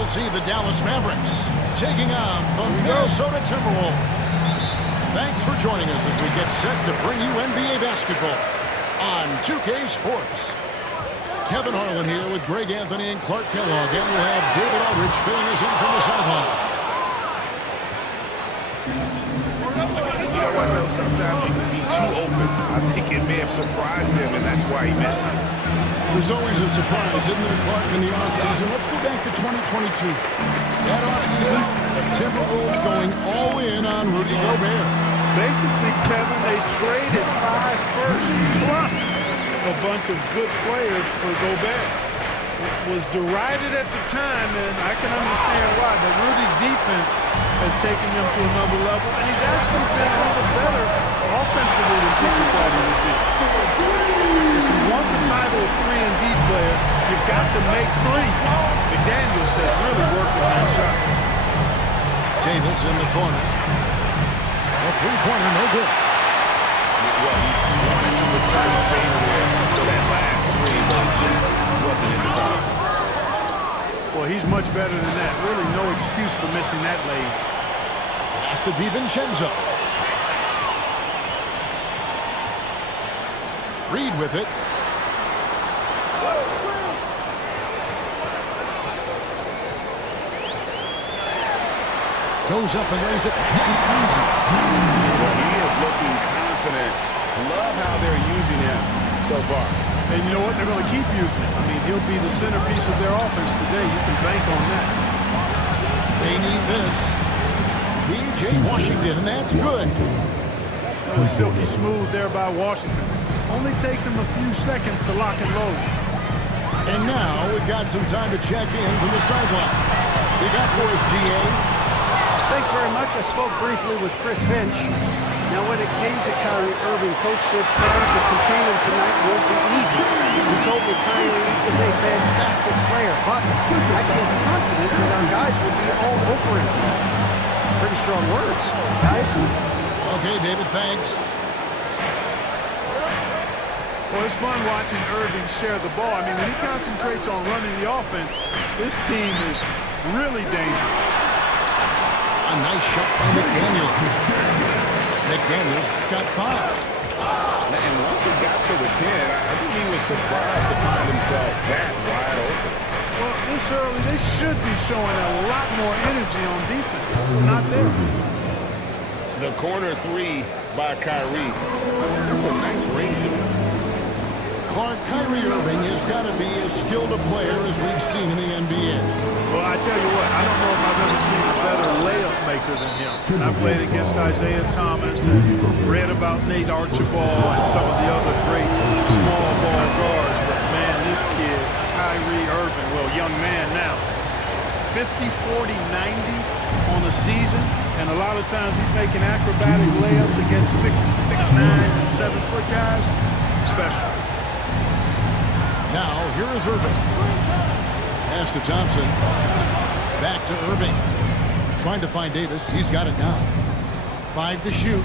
We'll see the Dallas Mavericks taking on the Minnesota Timberwolves. Thanks for joining us as we get set to bring you NBA basketball on 2K Sports. Kevin Harlan here with Greg Anthony and Clark Kellogg, and we'll have David Aldridge filling us in from the sideline. You know what, though? Sometimes you can be too open. I think it may have surprised him, and that's why he missed it. There's always a surprise, isn't there, Clark, in the offseason? Let's go back to 2022. That offseason, the Timberwolves going all in on Rudy Gobert. Basically, Kevin, they traded 5 firsts plus a bunch of good players for Gobert. It was derided at the time, and I can understand why, but Rudy's defense has taken them to another level, and he's actually been a little better offensively than people thought he would be. If you want the title of 3-and-D player, you've got to make 3. McDaniels has really worked on that shot. Davis in the corner. A three-pointer, no good. Well, he wanted to return the favor there for that last 3, but it just wasn't in the cards. Well, he's much better than that. Really no excuse for missing that lane. Has to be Vincenzo. Reed with it. Goes up and lays it easy. Well, he is looking confident. Love how they're using him so far. And you know what? They're going to keep using him. I mean, he'll be the centerpiece of their offense today. You can bank on that. They need this. P.J. Washington, and that's good. That was silky smooth there by Washington. Only takes him a few seconds to lock and load. And now we've got some time to check in from the sideline. You got for us, DA? Thanks very much. I spoke briefly with Chris Finch. Now, when it came to Kyrie Irving, Coach said trying to contain him tonight won't be easy. He told me Kyrie is a fantastic player, but I feel confident that our guys will be all over him. Pretty strong words, guys. Okay, David, thanks. Well, it's fun watching Irving share the ball. I mean, when he concentrates on running the offense, this team is really dangerous. A nice shot by McDaniels. McDaniels got 5. And once he got to the 10, I think he was surprised to find himself that wide open. Well, this early, they should be showing a lot more energy on defense. It's not there. The corner 3 by Kyrie. That's a nice ring to it. Clark, Kyrie Irving has got to be as skilled a player as we've seen in the NBA. Well, I tell you what, I don't know if I've ever seen a better layup maker than him. I played against Isaiah Thomas and read about Nate Archibald and some of the other great small ball guards. But, man, this kid, Kyrie Irving, well, young man now, 50, 40, 90 on the season. And a lot of times he's making acrobatic layups against 6'9", and 7-foot guys. Special. Now, here is Irving. Pass to Thompson. Back to Irving. Trying to find Davis. He's got it now. 5 to shoot.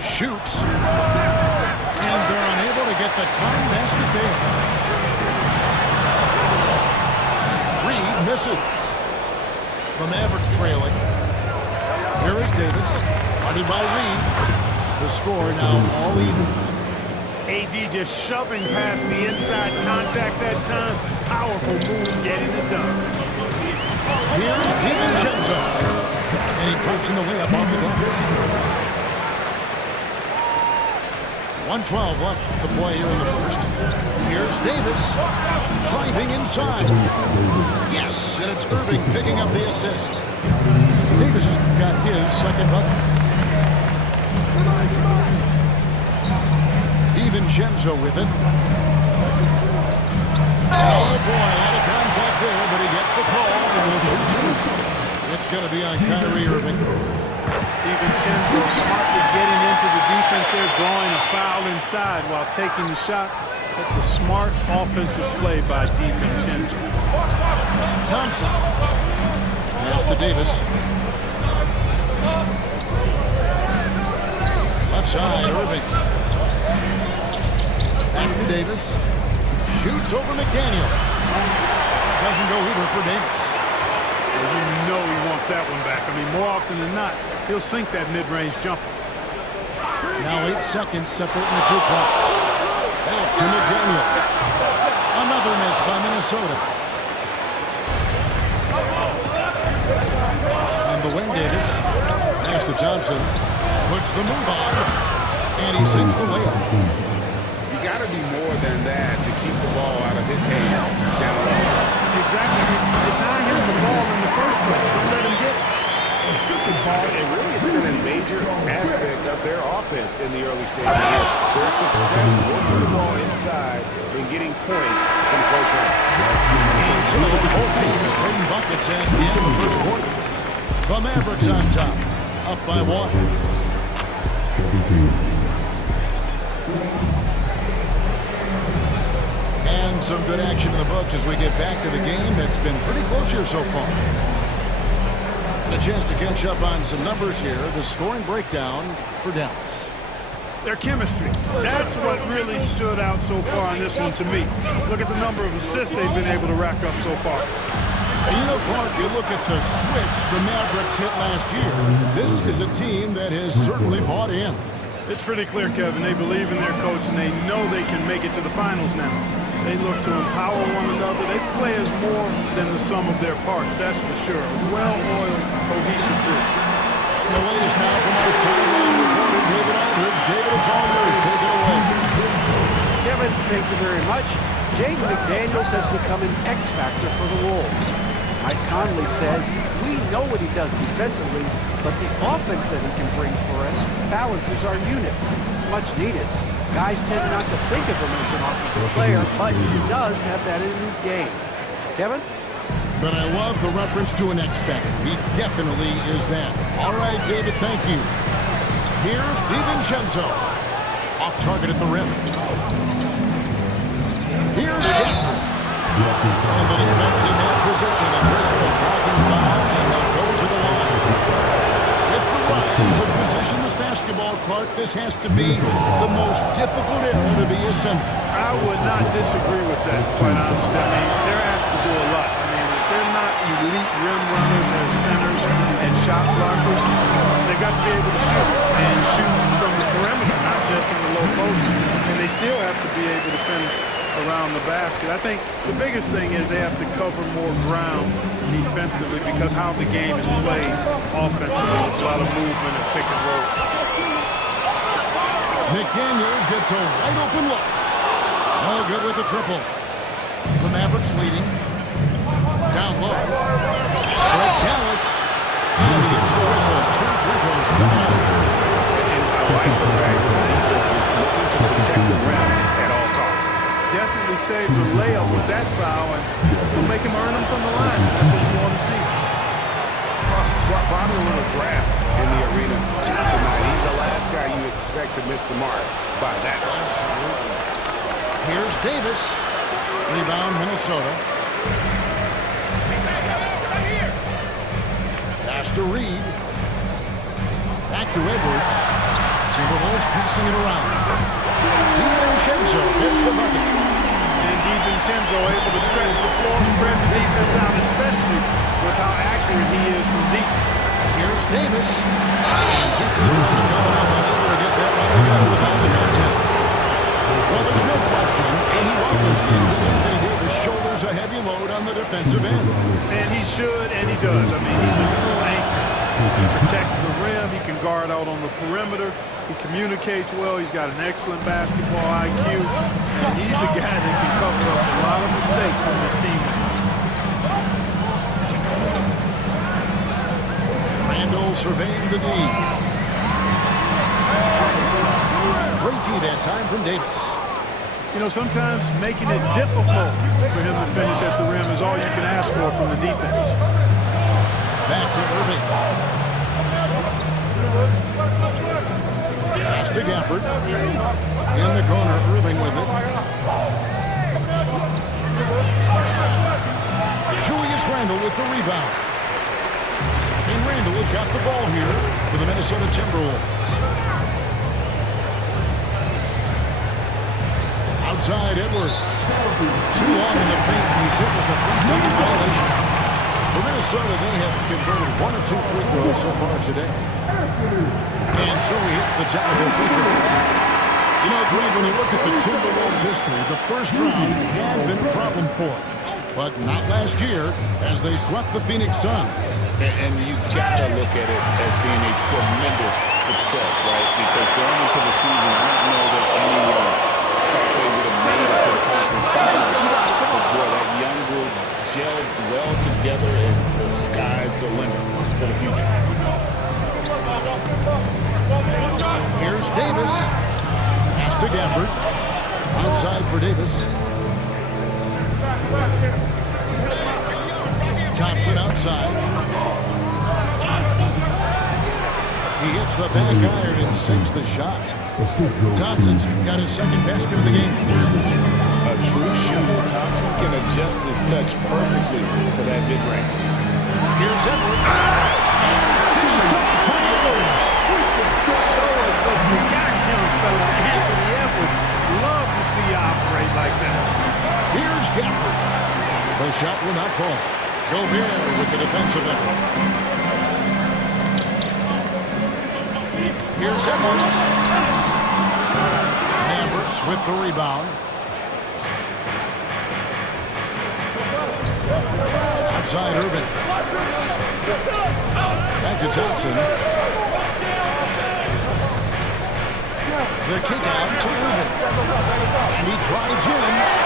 Shoots. And they're unable to get the tying basket there. Reed misses. The Mavericks trailing. Here is Davis. Guarded by Reed. The score now all even. AD just shoving past the inside contact that time. Powerful move getting it done. Here's DiVincenzo. And he drops in the layup off the glass. 1:12 left to play here in the first. Here's Davis. Driving inside. Yes, and it's Irving picking up the assist. Davis has got his second bucket. DiVincenzo with it. Oh boy, out of contact there, but he gets the call and will shoot 2. It's going to be on Kyrie Irving. DiVincenzo smartly getting into the defense there, drawing a foul inside while taking the shot. That's a smart offensive play by DiVincenzo. Thompson. Pass to Davis. Left side, Irving. Back to Davis. shoots over McDaniel. Doesn't go either for Davis. You know he wants that one back. I mean, more often than not, he'll sink that mid-range jumper. Now 8 seconds separating the two clocks. Back to McDaniel. Another miss by Minnesota. On the wing, Davis. Pass to Johnson. Puts the move on. And he sinks the layup. You got to be more than that to keep the ball out of his hands down low. Exactly. Deny him the ball in the first place. Don't let him get it. And really, it's been a major aspect of their offense in the early stages. Their success working the ball inside and getting points from close range. And so both teams trading buckets at the end of the first quarter. The Mavericks on top, up by 1. 17. And some good action in the books as we get back to the game that's been pretty close here so far. A chance to catch up on some numbers here. The scoring breakdown for Dallas. Their chemistry. That's what really stood out so far in this one to me. Look at the number of assists they've been able to rack up so far. And you know, Clark, you look at the switch the Mavericks hit last year. This is a team that has certainly bought in. It's pretty clear, Kevin. They believe in their coach, and they know they can make it to the finals now. They look to empower one another. They play as more than the sum of their parts, that's for sure. Well-oiled, cohesive group. The latest now from our sideline reporter, David Aldridge. David, it's all yours. Take it away. Kevin, thank you very much. Jaden McDaniels has become an X factor for the Wolves. Mike Conley says, we know what he does defensively, but the offense that he can bring for us balances our unit. It's much needed. Guys tend not to think of him as an offensive player, but he does have that in his game. Kevin? But I love the reference to an X factor. He definitely is that. All right, David, thank you. Here's DiVincenzo. Off target at the rim. Here's Gafford. And the defense in that position. And whistle a blocking foul, and they'll go to the line. With the rise of positionless basketball, Clark, this has to be the most difficult area to be a center. I would not disagree with that, quite honestly. I mean, they're asked to do a lot. I mean, if they're not elite rim runners as centers and shot blockers, they've got to be able to shoot and shoot from the perimeter, not just in the low post. And they still have to be able to finish around the basket. I think the biggest thing is they have to cover more ground defensively because how the game is played offensively with a lot of movement and pick and roll. McDaniels gets a wide open look. No good with the triple. The Mavericks leading. Down low. Straight Dallas. And he gets the whistle. 2 free throws coming up. And I like the fact that the defense is looking to protect the rim at all costs. Definitely save the layup with that foul, and we'll make him earn them from the line. That's what you want to see. Probably a little draft in the arena tonight. He's the last guy you expect to miss the mark by that much. Absolutely. Here's Davis. Rebound, Minnesota. Pass to Reed. Back to Edwards. Timberwolves passing it around. DiVincenzo hits the bucket. And DiVincenzo able to stretch the floor, spread the defense out, especially with how accurate he is from deep. Here's Davis. And 2 free throws coming up. Unable to get that one together without the contact. Well, there's no question. Amy Watkins is the Anthony Davis shoulders a heavy load on the defensive end. And he should, and he does. I mean, he's a true anchor. He protects the rim. He can guard out on the perimeter. He communicates well. He's got an excellent basketball IQ. And he's a guy that can cover up a lot of mistakes from his teammates. Randall surveying the D. Great D that time from Davis. You know, sometimes making it difficult for him to finish at the rim is all you can ask for from the defense. Back to Irving. Pass to Gafford. In the corner, Irving with it. Julius Randle with the rebound. And Randle has got the ball here for the Minnesota Timberwolves. Outside Edwards. Too long in the paint. He's hit with a 3-second violation. For Minnesota, they have converted 1 or 2 free throws so far today. And so he hits the technical free throw. You know, Greg, when you look at the Timberwolves' history, the first round had been a problem for them. But not last year, as they swept the Phoenix Suns. And you got to look at it as being a tremendous success, right? Because going into the season, I don't know that anyone thought they would have made it to the conference finals. But boy, that young group gelled well together, and the sky's the limit for the future. Here's Davis. Pass to Gafford. Outside for Davis. Thompson outside. He hits the back iron and sinks the shot. Thompson's got his second basket of the game. A true shooter. Thompson can adjust his touch perfectly for that mid-range. Here's Edwards. Finished up by Edwards. Show us what you got, young fella. Anthony Edwards. Love to see you operate like that. Here's Gafford. The shot will not fall. Gobert with the defensive effort. Here's Edwards. Mavericks with the rebound. Outside Irvin. Back to Thompson. The kick out to Irvin. And he drives in.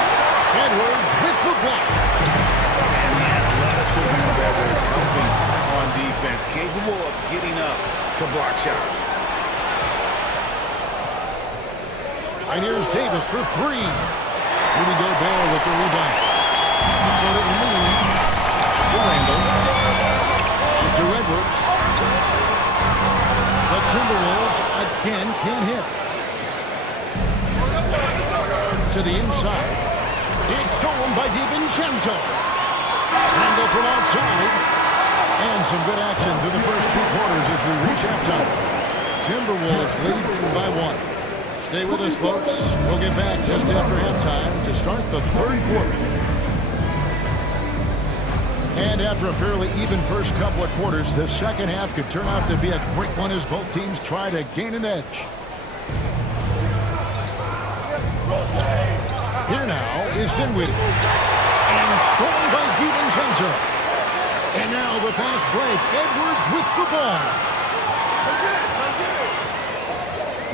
Edwards with the block. And the athleticism of Edwards helping on defense, capable of getting up to block shots. And here's Davis for 3. Rudy Gobert with the rebound. Minnesota in the lead. To Randall. To Edwards. The Timberwolves again can't hit. To the inside. It's stolen by DiVincenzo. Randall from outside. And some good action through the first 2 quarters as we reach halftime. Timberwolves lead by 1. Stay with us, folks. We'll get back just after halftime to start the 3rd quarter. And after a fairly even first couple of quarters, the second half could turn out to be a great one as both teams try to gain an edge. Here now is Dinwiddie. And stolen by DiVincenzo. And now the fast break. Edwards with the ball.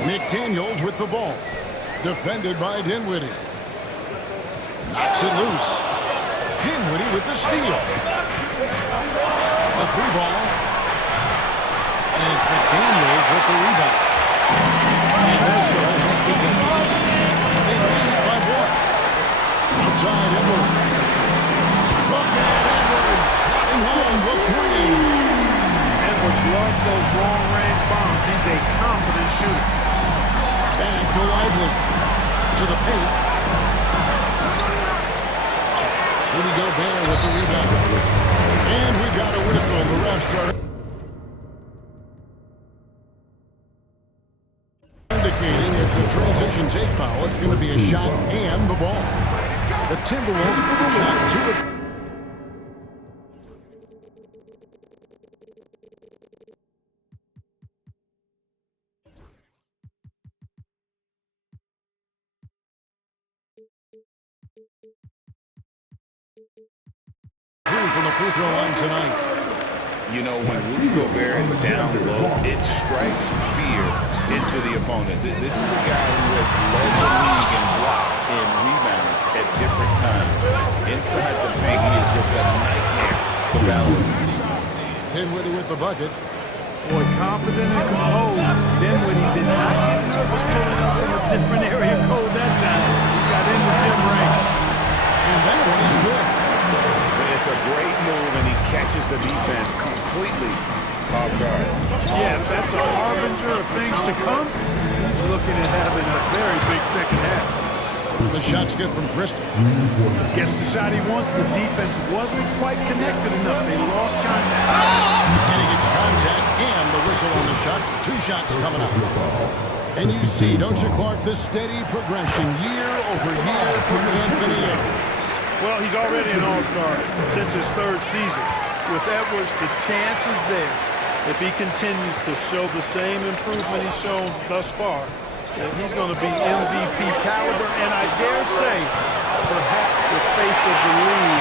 McDaniels with the ball. Defended by Dinwiddie. Knocks it loose. Dinwiddie with the steal. A 3-ball. And it's McDaniels with the rebound. And Minnesota has possession. They lead by 1. Outside Edwards. Look at Edwards. Running home with 3. Edwards loves those long-range bombs. He's a confident shooter. Back to Lively. To the paint. Rudy Gobert with the rebound. And we've got a whistle. The refs are indicating it's a transition take foul. It's going to be a shot and the ball. The Timberwolves shot 2 of 3 from the free throw line tonight. You know, when Rudy Gobert is down low, it strikes fear into the opponent. This is the guy who has led the league in blocks and rebounds at different times. Inside the paint, he is just a nightmare to battle against. Dinwiddie with the bucket. Boy, confident and composed. Dinwiddie did not get nervous pulling up from a different area code that time. He got in the gym range. And that one is good. It's a great move, and he catches the defense completely off guard. Yeah, if that's a harbinger of things to come, he's looking at having a very big second half. The shot's good from Christie. Gets the shot he wants. The defense wasn't quite connected enough. They lost contact. And he gets contact and the whistle on the shot. 2 shots coming up. And you see, don't you, Clark, this steady progression year over year from Anthony Edwards. Well, he's already an all-star since his third season. With Edwards, the chance is there, if he continues to show the same improvement he's shown thus far, that he's going to be MVP caliber, and I dare say, perhaps the face of the league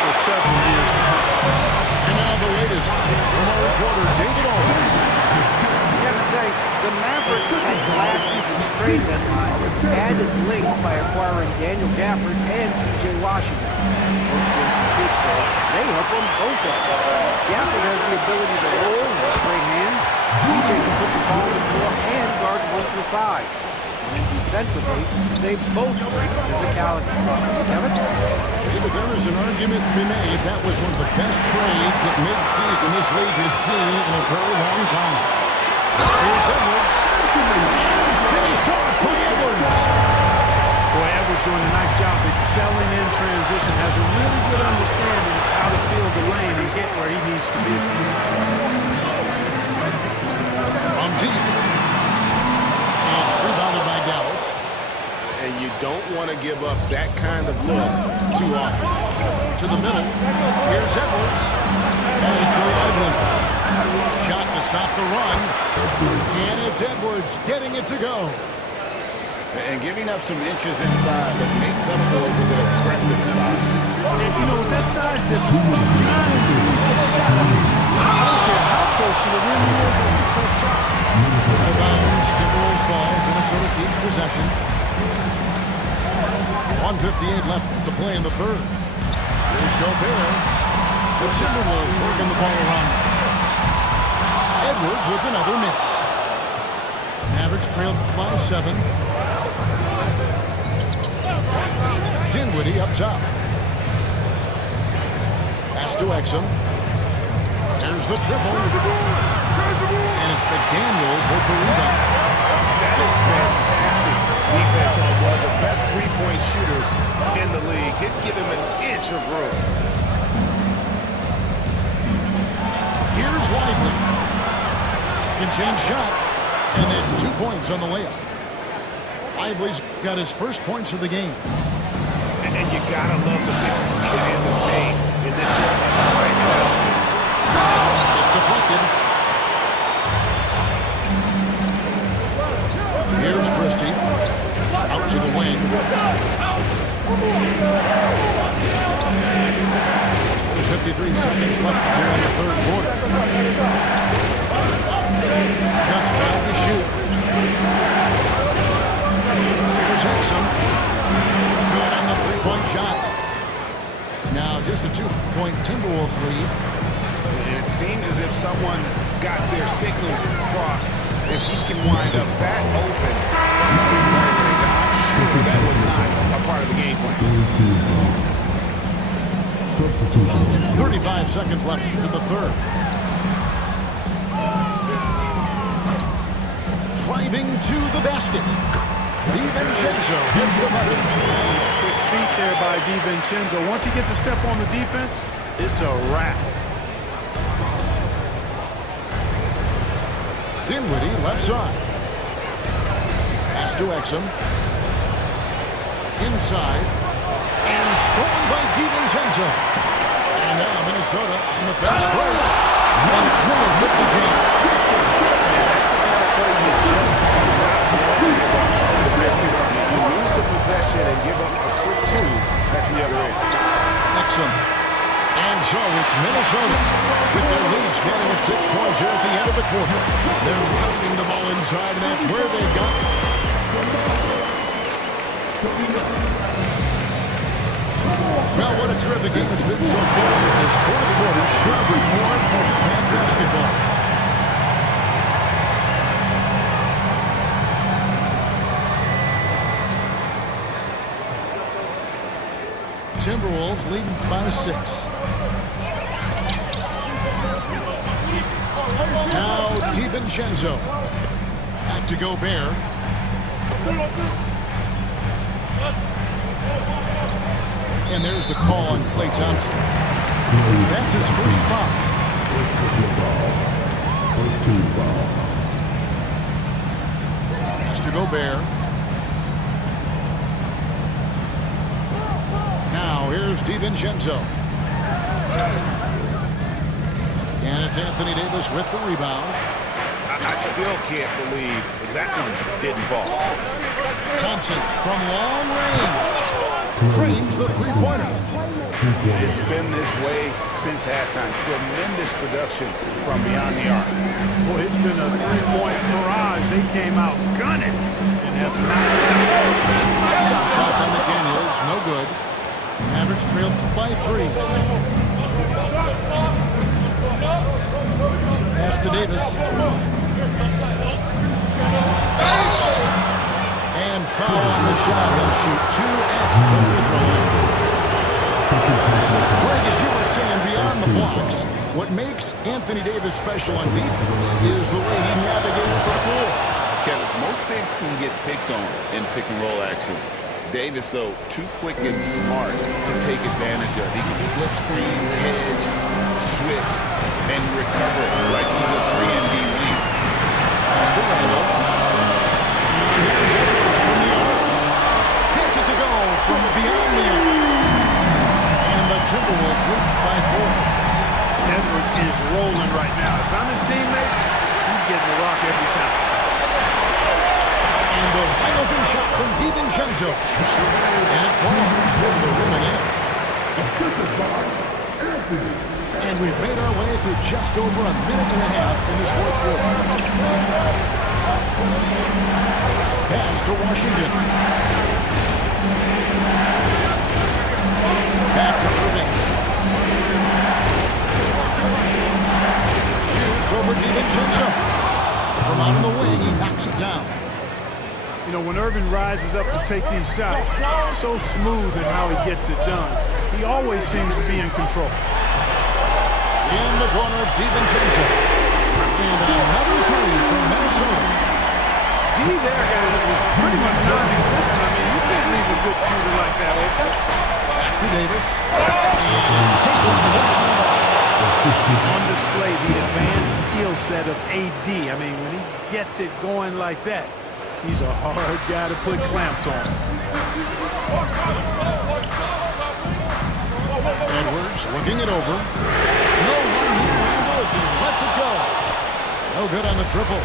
for several years to come. And now the latest from our reporter, David Aldridge. Kevin, thanks. The Mavericks at last season's trade deadline added length by acquiring Daniel Gafford and P.J. Washington. Coach Jason Kidd says they help on both ends. Gafford has the ability to roll and has great hands. P.J. can put the ball on the floor and guard 1 through 5. And then defensively, they both bring physicality. Kevin? David, there is an argument to be made. That was one of the best trades at midseason this league has seen in a very long time. Here's Edwards. And finished off by Edwards. Boy, Edwards doing a nice job excelling in transition, has a really good understanding of how to field the lane and get where he needs to be. From deep. And it's rebounded by Dallas. And you don't want to give up that kind of look too often. To the middle. Here's Edwards. And Lively. Shot to stop the run. And it's Edwards getting it to go. And giving up some inches inside, but makes up for it with an aggressive stop. And, you know, with that size difference, not an easy shot. I don't care how close to the rim he is, it's a tough shot. Out of bounds, Timberwolves ball. Minnesota keeps possession. 1:58 left to play in the third. Here's Gobert. The Timberwolves working the ball around. Edwards with another miss. Mavericks trailed by 7. Dinwiddie up top. Pass to Exum. There's the triple. And it's McDaniels with the rebound. That is fantastic defense on one of the best three-point shooters in the league. Didn't give him an inch of room. Here's Lively. Second chance shot. And that's 2 points on the layup. Lively's got his first points of the game. And you gotta love the big kid in the paint in this sort of right now. It's deflected. Here's Christie. Out to the wing. There's 53 seconds left here in the third quarter. Just 5 to shoot. Here's Exum. Good on the three-point shot. Now just a 2-point Timberwolves lead. It seems as if someone got their signals crossed. If he can wind up that open, I'm sure that was not a part of the game plan. Substitution. 35 seconds left to the third. Driving to the basket. DiVincenzo hits the button. Quick feet there by DiVincenzo. Once he gets a step on the defense, it's a wrap. Dinwiddie left side. Pass to Exum. Inside. And stolen by DiVincenzo. And now Minnesota on the fast break. And it's Miller with the jam. That's the kind of play you just do not want to give up defensively. You lose the possession and give up a quick 2 at the other end. Exum. And so it's Minnesota with their lead standing at 6 points here at the end of the quarter. They're pounding the ball inside, and that's where they've got it. Well, what a terrific game it's been so far. This fourth quarter should be more pressure-packed basketball. Timberwolves leading by 6. Now DiVincenzo. Back to Gobert. And there's the call on Klay Thompson. That's his first foul. First team foul. Pass Pass to Gobert. Now here's DiVincenzo. And it's Anthony Davis with the rebound. I still can't believe that one didn't fall. Thompson from long range drains the three-pointer. It's been this way since halftime. Tremendous production from beyond the arc. Boy, it's been a three-point barrage. They came out gunning and have not stopped. Shot by McDaniels, no good. Mavericks trailed by 3. Pass to Davis. And foul on the shot. He'll shoot 2 at the free throw line. Greg, as you were saying, beyond the blocks, what makes Anthony Davis special on defense is the way he navigates the floor. Kevin, most bigs can get picked on in pick-and-roll action. Davis, though, too quick and smart to take advantage of. He can slip screens, hedge, switch, and recover like he's a 3-and-D wing. Still Randall. Here's Edwards from the arc. Gets it to go from beyond the arc. And the Timberwolves win by 4. Edwards is rolling right now. If I'm his teammates, he's getting the rock every time. And a wide open shot from DiVincenzo. And it falls over the rim again. And we've made our way through just over a minute and a half in this fourth quarter. Pass to Washington. Back to Irving. Shoots over DiVincenzo. From out in the wing, he knocks it down. You know, when Irving rises up to take these shots, so smooth in how he gets it done. He always seems to be in control. In the corner, DiVincenzo. And another 3 from Minnesota. D there, guys, was pretty much non-existent. I mean, you can't leave a good shooter like that open. Back to Davis. And it's Davis finishing it off. On display, the advanced skill set of AD. I mean, when he gets it going like that, he's a hard guy to put clamps on. Edwards looking it over. No one here handles and lets it go. No good on the triple.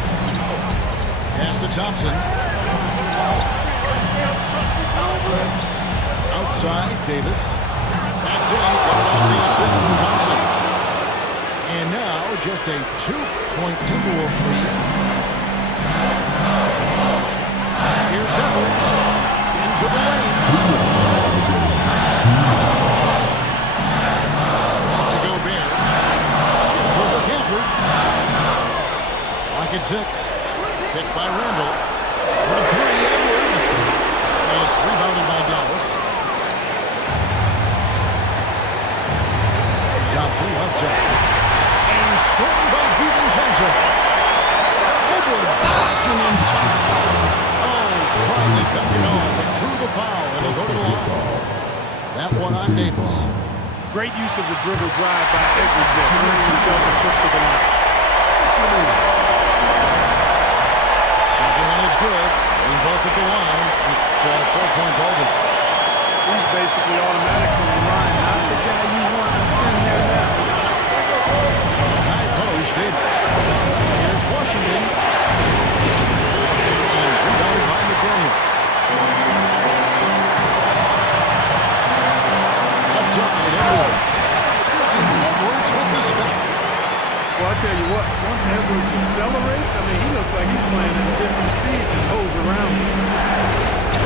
Pass to Thompson. Outside, Davis. That's it. Coming off the assist from Thompson. And now just a 2-point Timberwolves lead. Here's Edwards. Into the lane. Back to Gobert. Shoots over Gafford. Lock at 6. Picked by Randall. For 3, Edwards. And it's rebounded by Dallas. Thompson left side. And scored by DiVincenzo. Edwards flashing inside. Trying to dunk it on, but drew the foul. It'll go to the line. That one on Davis. Great use of the dribble drive by Edwards there, earning himself a trip to the line. Second one is good. Being both at the line. It's a 4-point bogey. He's basically automatic from the line, not the guy you want to send there now. High post, Davis. Here's Washington. And rebounded by McDaniels. Left side, Edwards. And Edwards with the stop. Well, I'll tell you what, once Edwards accelerates, I mean, he looks like he's playing at a different speed than goes around.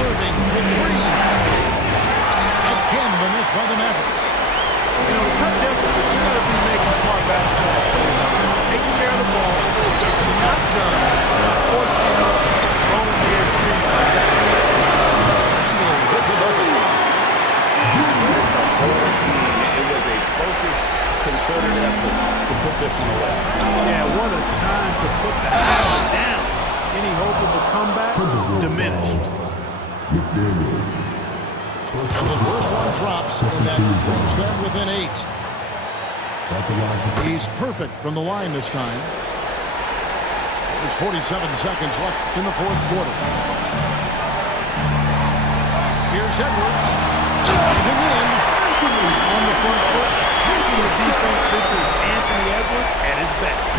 Irving for 3. Again, the miss by the Mavericks. You know, to cut deficits, you got to be making smart basketball plays. Taking care of the ball, if you're not done, forcing up, rolling the air trees like that. It was a focused, concerted effort to put this one away. Yeah, what a time to put the hammer down. Any hope of a comeback? Diminished. So the first one drops, and that brings them within 8. He's perfect from the line this time. There's 47 seconds left in the fourth quarter. Here's Edwards. Driving in. On the front foot, attacking the defense. This is Anthony Edwards at his best.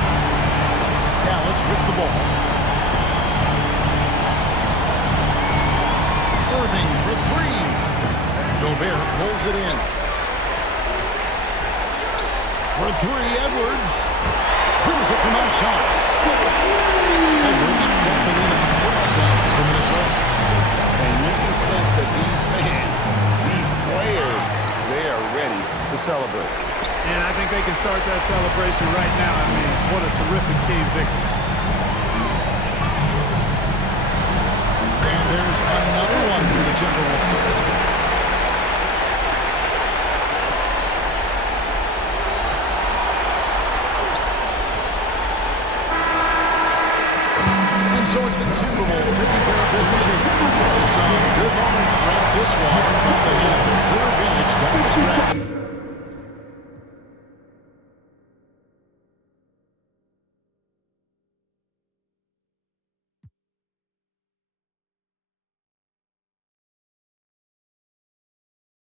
Dallas with the ball. Irving for three. Gobert pulls it in. For three, Edwards. Drills it from outside. Edwards got the lead on 12 now for Minnesota. And you can sense that these fans, these players, they are ready to celebrate. And I think they can start that celebration right now. I mean, what a terrific team victory. And there's another one for the Timberwolves. And so it's the Timberwolves taking care of business here. Some good moments throughout this one, but they have the clear advantage down the stretch.